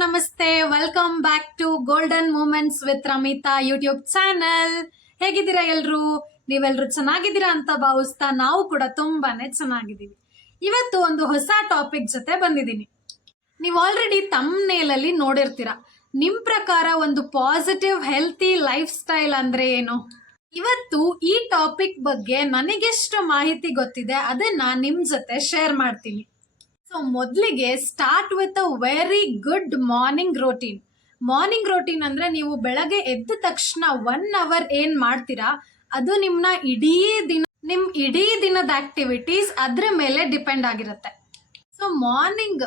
ನಮಸ್ತೆ, welcome back to Golden Moments with Ramitha YouTube channel. ಹೇಗಿದ್ದೀರಾ ಎಲ್ರು? ನೀವೆಲ್ರು ಚೆನ್ನಾಗಿದ್ದೀರಾ ಅಂತ ಭಾವಿಸ್ತಾ ನಾವು ಕೂಡ ತುಂಬಾನೇ ಚೆನ್ನಾಗಿದ್ದೀವಿ. ಇವತ್ತು ಒಂದು ಹೊಸ ಟಾಪಿಕ್ ಜೊತೆ ಬಂದಿದ್ದೀನಿ. ನೀವು ಆಲ್ರೆಡಿ ಥಂಬ್ನೇಲ್ ಅಲ್ಲಿ ನೋಡಿರ್ತೀರಾ. ನಿಮ್ ಪ್ರಕಾರ ಒಂದು ಪಾಸಿಟಿವ್ ಹೆಲ್ತಿ ಲೈಫ್ ಸ್ಟೈಲ್ ಅಂದ್ರೆ ಏನು? ಇವತ್ತು ಈ ಟಾಪಿಕ್ ಬಗ್ಗೆ ನನಗೆಷ್ಟು ಮಾಹಿತಿ ಗೊತ್ತಿದೆ ಅದನ್ನ ನಿಮ್ ಜೊತೆ ಶೇರ್ ಮಾಡ್ತೀನಿ. ಸೊ ಮೊದಲಿಗೆ start with a very good morning routine. Morning routine ಅಂದ್ರೆ ನೀವು ಬೆಳಗ್ಗೆ ಎದ್ದ ತಕ್ಷಣ 1 ಅವರ್ ಏನ್ ಮಾಡ್ತೀರಾ ಅದು ನಿಮ್ ಇಡೀ ದಿನದ ಆಕ್ಟಿವಿಟೀಸ್ ಅದ್ರ ಮೇಲೆ ಡಿಪೆಂಡ್ ಆಗಿರುತ್ತೆ. ಸೊ ಮಾರ್ನಿಂಗ್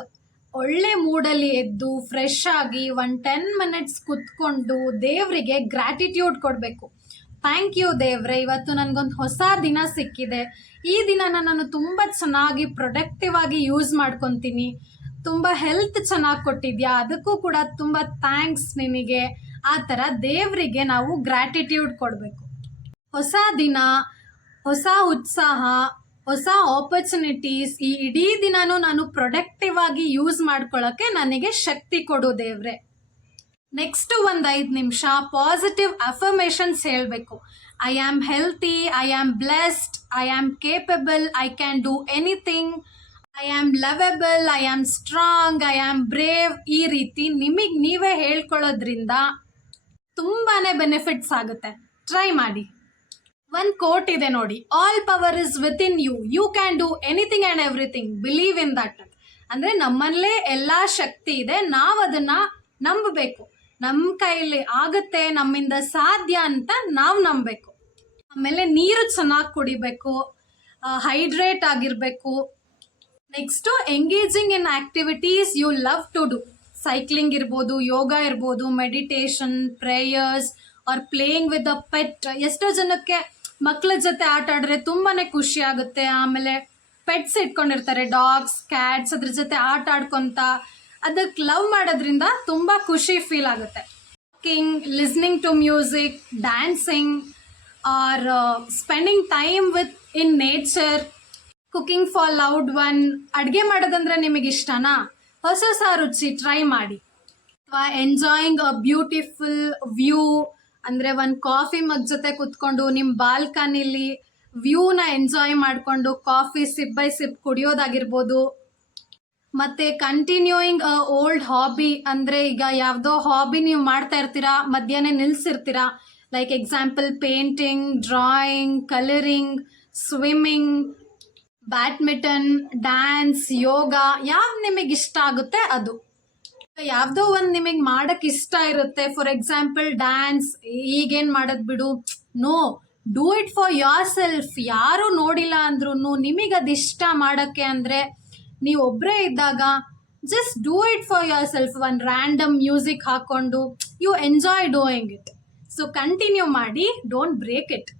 ಒಳ್ಳೆ ಮೂಡಲ್ಲಿ ಎದ್ದು ಫ್ರೆಶ್ ಆಗಿ 10 ಮಿನಿಟ್ಸ್ ಕುತ್ಕೊಂಡು ದೇವರಿಗೆ ಗ್ರಾಟಿಟ್ಯೂಡ್ ಕೊಡಬೇಕು. ಥ್ಯಾಂಕ್ ಯು ದೇವ್ರೆ, ಇವತ್ತು ನನಗೊಂದು ಹೊಸ ದಿನ ಸಿಕ್ಕಿದೆ. ಈ ದಿನನ ನಾನು ತುಂಬ ಚೆನ್ನಾಗಿ ಪ್ರೊಡಕ್ಟಿವ್ ಆಗಿ ಯೂಸ್ ಮಾಡ್ಕೊತೀನಿ. ತುಂಬ ಹೆಲ್ತ್ ಚೆನ್ನಾಗಿ ಕೊಟ್ಟಿದ್ಯಾ, ಅದಕ್ಕೂ ಕೂಡ ತುಂಬ ಥ್ಯಾಂಕ್ಸ್ ನಿನಗೆ. ಆ ಥರ ದೇವರಿಗೆ ನಾವು ಗ್ರಾಟಿಟ್ಯೂಡ್ ಕೊಡಬೇಕು. ಹೊಸ ದಿನ, ಹೊಸ ಉತ್ಸಾಹ, ಹೊಸ ಆಪರ್ಚುನಿಟೀಸ್, ಈ ಇಡೀ ದಿನಾನು ನಾನು ಪ್ರೊಡಕ್ಟಿವ್ ಆಗಿ ಯೂಸ್ ಮಾಡ್ಕೊಳ್ಳೋಕ್ಕೆ ನನಗೆ ಶಕ್ತಿ ಕೊಡು ದೇವ್ರೆ. ನೆಕ್ಸ್ಟ್ 5 ನಿಮಿಷ ಪಾಸಿಟಿವ್ ಅಫರ್ಮೇಷನ್ಸ್ ಹೇಳಬೇಕು. I am healthy, I am blessed, I am capable, I can do anything, I am lovable, I am strong, I am brave. ಈ ರೀತಿ ನಿಮಗೆ ನೀವೇ ಹೇಳ್ಕೊಳ್ಳೋದ್ರಿಂದ ತುಂಬಾನೇ ಬೆನಿಫಿಟ್ಸ್ ಆಗುತ್ತೆ. ಟ್ರೈ ಮಾಡಿ. ಒಂದು ಕೋಟ್ ಇದೆ ನೋಡಿ, all power is within you, you can do anything and everything, believe in that. ಅಂದರೆ ನಮ್ಮಲ್ಲೇ ಎಲ್ಲ ಶಕ್ತಿ ಇದೆ, ನಾವು ಅದನ್ನು ನಂಬಬೇಕು. ನಮ್ಮ ಕೈಲಿ ಆಗುತ್ತೆ, ನಮ್ಮಿಂದ ಸಾಧ್ಯ ಅಂತ ನಾವು ನಂಬಬೇಕು. ಆಮೇಲೆ ನೀರು ಚೆನ್ನಾಗಿ ಕುಡಿಬೇಕು, ಹೈಡ್ರೇಟ್ ಆಗಿರಬೇಕು. Next engaging in activities you love to do. Cycling ಇರ್ಬೋದು, ಯೋಗ ಇರ್ಬೋದು, meditation, prayers or playing with a pet. ಎಷ್ಟೋ ಜನಕ್ಕೆ ಮಕ್ಕಳ ಜೊತೆ ಆಟ ಆಡಿದ್ರೆ ತುಂಬಾನೇ ಖುಷಿ ಆಗುತ್ತೆ. ಆಮೇಲೆ ಪೆಟ್ಸ್ ಇಟ್ಕೊಂಡಿರ್ತಾರೆ, ಡಾಗ್ಸ್, ಕ್ಯಾಟ್ಸ್, ಅದ್ರ ಜೊತೆ ಆಟ ಆಡ್ಕೊಂತ ಅದಕ್ಕೆ ಲವ್ ಮಾಡೋದ್ರಿಂದ ತುಂಬ ಖುಷಿ ಫೀಲ್ ಆಗುತ್ತೆ. Walking, listening to music, dancing or spending time with in nature, cooking for loved one. ಅಡುಗೆ ಮಾಡೋದಂದ್ರೆ ನಿಮಗೆ ಇಷ್ಟನಾ? ಹೊಸ ಹೊಸ ರುಚಿ ಟ್ರೈ ಮಾಡಿ. ಅಥವಾ ಎಂಜಾಯಿಂಗ್ ಅ ಬ್ಯೂಟಿಫುಲ್ ವ್ಯೂ, ಅಂದರೆ ಒಂದು ಕಾಫಿ ಮಗ್ ಜೊತೆ ಕುತ್ಕೊಂಡು ನಿಮ್ಮ ಬಾಲ್ಕನಿಲಿ ವ್ಯೂನ ಎಂಜಾಯ್ ಮಾಡಿಕೊಂಡು ಕಾಫಿ ಸಿಪ್ ಬೈ ಸಿಪ್ ಕುಡಿಯೋದಾಗಿರ್ಬೋದು. ಮತ್ತೆ ಕಂಟಿನ್ಯೂಯಿಂಗ್ ಅ ಓಲ್ಡ್ ಹಾಬಿ, ಅಂದರೆ ಈಗ ಯಾವುದೋ ಹಾಬಿ ನೀವು ಮಾಡ್ತಾ ಇರ್ತೀರಾ, ಮಧ್ಯಾಹ್ನ ನಿಲ್ಲಿಸಿರ್ತೀರಾ. Like example painting, drawing, colouring, swimming, badminton, dance, yoga, ಯಾವ್ದು ನಿಮಗೆ ಇಷ್ಟ ಆಗುತ್ತೆ ಅದು. ಯಾವುದೋ ಒಂದು ನಿಮಗೆ ಮಾಡಕ್ಕೆ ಇಷ್ಟ ಇರುತ್ತೆ. ಫಾರ್ ಎಕ್ಸಾಂಪಲ್ ಡ್ಯಾನ್ಸ್, ಈಗೇನು ಮಾಡೋದು ಬಿಡು, no, do it for yourself. ಯಾರು ನೋಡಿಲ್ಲ ಅಂದ್ರೂ ನಿಮಗೆ ಅದು ಇಷ್ಟ ಮಾಡೋಕ್ಕೆ ಅಂದರೆ ನೀವು ಒಬ್ಬರೇ ಇದ್ದಾಗ just do it for yourself. ಒಂದು ರ್ಯಾಂಡಮ್ ಮ್ಯೂಸಿಕ್ ಹಾಕ್ಕೊಂಡು you enjoy doing it. So continue ಮಾಡಿ, ಡೋಂಟ್ ಬ್ರೇಕ್ ಇಟ್.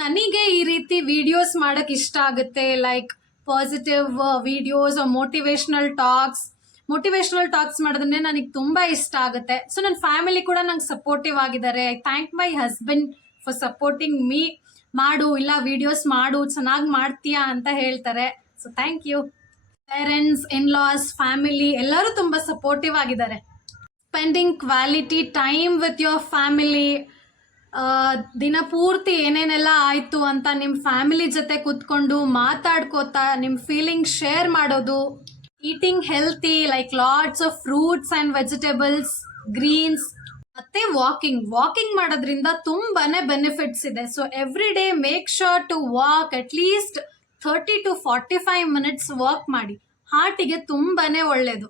ನನಗೆ ಈ ರೀತಿ ವಿಡಿಯೋಸ್ ಮಾಡೋಕ್ಕೆ ಇಷ್ಟ ಆಗುತ್ತೆ. Like positive videos, motivational talks ಮಾಡೋದನ್ನೇ ನನಗೆ ತುಂಬ ಇಷ್ಟ ಆಗುತ್ತೆ. ಸೊ ನನ್ನ ಫ್ಯಾಮಿಲಿ ಕೂಡ ನಂಗೆ ಸಪೋರ್ಟಿವ್ ಆಗಿದ್ದಾರೆ. I thank my husband for supporting me. ಮಾಡು, ಇಲ್ಲ ವಿಡಿಯೋಸ್ ಮಾಡು, ಚೆನ್ನಾಗಿ ಮಾಡ್ತೀಯಾ ಅಂತ ಹೇಳ್ತಾರೆ. So thank you. Parents, in-laws, family ಎಲ್ಲರೂ ತುಂಬ ಸಪೋರ್ಟಿವ್ ಆಗಿದ್ದಾರೆ. Spending quality time with your family. ದಿನ ಪೂರ್ತಿ ಏನೇನೆಲ್ಲ ಆಯಿತು ಅಂತ ನಿಮ್ಮ ಫ್ಯಾಮಿಲಿ ಜೊತೆ ಕೂತ್ಕೊಂಡು ಮಾತಾಡ್ಕೋತಾ ನಿಮ್ಮ ಫೀಲಿಂಗ್ ಶೇರ್ ಮಾಡೋದು. Eating healthy, like lots of fruits and vegetables, greens. ಮತ್ತೆ ವಾಕಿಂಗ್ ಮಾಡೋದ್ರಿಂದ ತುಂಬಾನೇ ಬೆನಿಫಿಟ್ಸ್ ಇದೆ. So every day make sure to walk at least 30 to 45 minutes walk ಮಾಡಿ. ಹಾರ್ಟಿಗೆ ತುಂಬಾನೇ ಒಳ್ಳೇದು.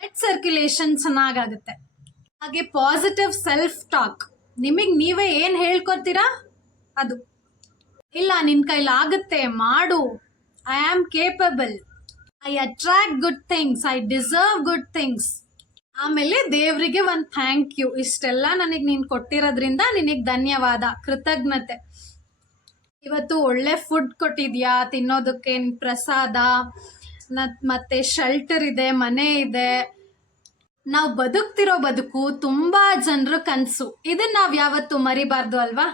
ಬ್ಲಡ್ ಸರ್ಕ್ಯುಲೇಷನ್ ಚೆನ್ನಾಗಾಗುತ್ತೆ. ಹಾಗೆ ಪಾಸಿಟಿವ್ ಸೆಲ್ಫ್ ಟಾಕ್, ನಿಮಗೆ ನೀವೇ ಏನು ಹೇಳ್ಕೊತೀರಾ ಅದು. ಇಲ್ಲ, ನಿನ್ನ ಕೈಲಾಗುತ್ತೆ, ಮಾಡು, I am capable, I attract good things, I deserve good things. ಆಮೇಲೆ ದೇವರಿಗೆ ಒಂದು ಥ್ಯಾಂಕ್ ಯು, ಇಷ್ಟೆಲ್ಲ ನನಗೆ ನೀನು ಕೊಟ್ಟಿರೋದ್ರಿಂದ ನಿನಗೆ ಧನ್ಯವಾದ, ಕೃತಜ್ಞತೆ. ಇವತ್ತು ಒಳ್ಳೆ ಫುಡ್ ಕೊಟ್ಟಿದ್ಯಾ ತಿನ್ನೋದಕ್ಕೆ, ಪ್ರಸಾದ, ಮತ್ತೆ ಶೆಲ್ಟರ್ ಇದೆ, ಮನೆ ಇದೆ. ನಾವು ಬದುಕ್ತಿರೋ ಬದುಕು ತುಂಬಾ ಜನರ ಕನಸು. ಇದನ್ನ ನಾವು ಯಾವತ್ತು ಮರಿಬಾರ್ದು ಅಲ್ವಾ?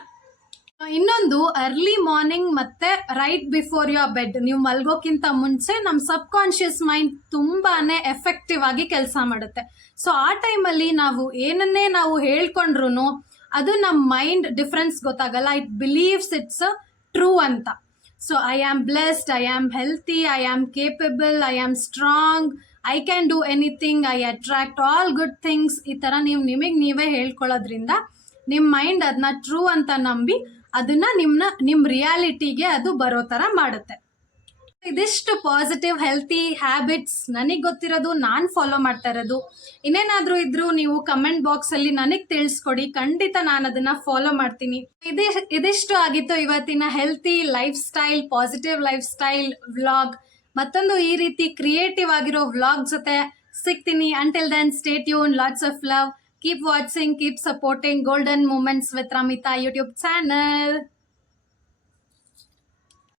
ಇನ್ನೊಂದು ಅರ್ಲಿ ಮಾರ್ನಿಂಗ್ ಮತ್ತೆ ರೈಟ್ ಬಿಫೋರ್ ಯುವರ್ ಬೆಡ್, ನೀವು ಮಲ್ಗೋಕ್ಕಿಂತ ಮುಂಚೆ ನಮ್ಮ ಸಬ್ ಕಾನ್ಶಿಯಸ್ ಮೈಂಡ್ ತುಂಬಾನೇ ಎಫೆಕ್ಟಿವ್ ಆಗಿ ಕೆಲಸ ಮಾಡುತ್ತೆ. ಸೊ ಆ ಟೈಮಲ್ಲಿ ನಾವು ಏನನ್ನೇ ನಾವು ಹೇಳ್ಕೊಂಡ್ರು ಅದು ನಮ್ಮ ಮೈಂಡ್ ಡಿಫ್ರೆನ್ಸ್ ಗೊತ್ತಾಗಲ್ಲ. ಇಟ್ ಬಿಲೀವ್ಸ್ ಇಟ್ಸ್ ಟ್ರೂ ಅಂತ. So I am blessed, I am healthy, I am capable, I am strong, I can do anything, I attract all good things. ಈ ಥರ ನೀವು ನಿಮಗೆ ನೀವೇ ಹೇಳ್ಕೊಳ್ಳೋದ್ರಿಂದ ನಿಮ್ಮ ಮೈಂಡ್ ಅದನ್ನ ಟ್ರೂ ಅಂತ ನಂಬಿ ಅದನ್ನ ನಿಮ್ಮ ರಿಯಾಲಿಟಿಗೆ ಅದು ಬರೋ ಥರ ಮಾಡುತ್ತೆ. ಇದಿಷ್ಟು ಪಾಸಿಟಿವ್ ಹೆಲ್ತಿ ಹ್ಯಾಬಿಟ್ಸ್ ನನಗೆ ಗೊತ್ತಿರೋದು, ನಾನು ಫಾಲೋ ಮಾಡ್ತಾ ಇರೋದು. ಇನ್ನೇನಾದರೂ ಇದ್ರೂ ನೀವು ಕಮೆಂಟ್ ಬಾಕ್ಸಲ್ಲಿ ನನಗೆ ತಿಳಿಸ್ಕೊಡಿ, ಖಂಡಿತ ನಾನು ಅದನ್ನು ಫಾಲೋ ಮಾಡ್ತೀನಿ. ಇದಿಷ್ಟು ಆಗಿತ್ತು ಇವತ್ತಿನ healthy lifestyle, positive lifestyle vlog. ಮತ್ತೊಂದು ಈ ರೀತಿ ಕ್ರಿಯೇಟಿವ್ ಆಗಿರೋ ವ್ಲಾಗ್ ಜೊತೆ ಸಿಗ್ತೀನಿ. Until then stay tune, lots of love, keep watching, keep supporting Golden Moments with Ramita YouTube channel.